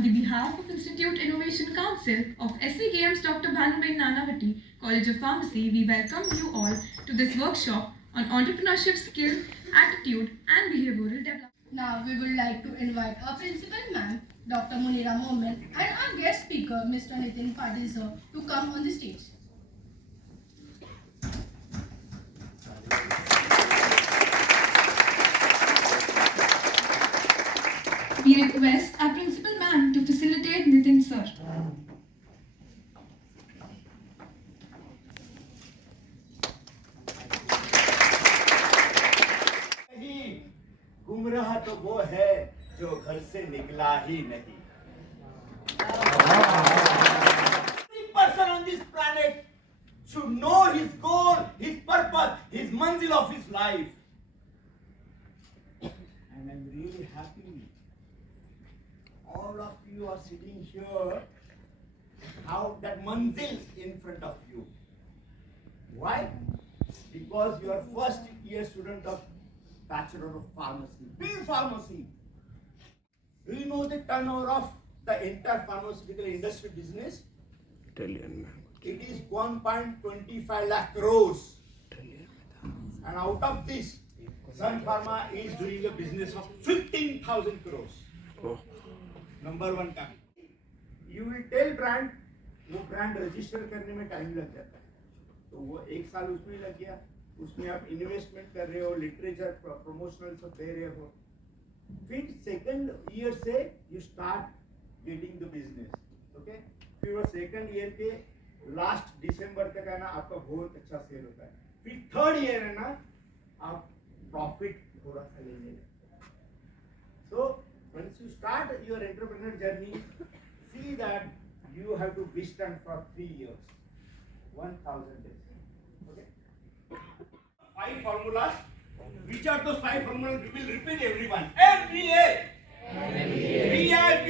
on the behalf of Institute Innovation Council of SC Games Dr. Bhanuben Nanavati, College of Pharmacy, we welcome you all to this workshop on entrepreneurship skill, attitude and behavioral development. Now we would like to invite our principal ma'am, Dr. Munira Momin, and our guest speaker, Mr. Nitin Patil sir, to come on the stage. We request our principal ma'am to facilitate Nitin sir. गुमराह तो वो है जो घर से निकला ही नहीं. Every person on this planet should know his goal, his purpose, his manzil of his life. And I'm really happy all of you are sitting here, how that manzil in front of you. Why? Because you are first year student of Bachelor of Pharmacy, B Pharmacy. Do you know the turnover of the entire pharmaceutical industry business? Italian. It is 1.25 lakh crores. And out of this, Sun Pharma is doing a business of 15,000 crores. Oh. Number one company. You will tell brand, वो brand register करने में time लग जाता है. तो वो एक साल उसमें लग गया. उसमें आप इन्वेस्टमेंट कर रहे हो, लिटरेचर प्रमोशनल सब दे रहे हो. फिर सेकंड ईयर से you start getting the business. Okay, फिर वो सेकंड ईयर के लास्ट दिसंबर तक है ना आपका बहुत अच्छा सेल होता है. फिर थर्ड ईयर है ना आप प्रॉफिट थोड़ा सा ले लेंगे. सो once you start your entrepreneur journey, see that you have to withstand for 3 years, 1,000 days. Okay. 5 formulas. Which are those 5 formulas? We will repeat everyone. MBA, VIP,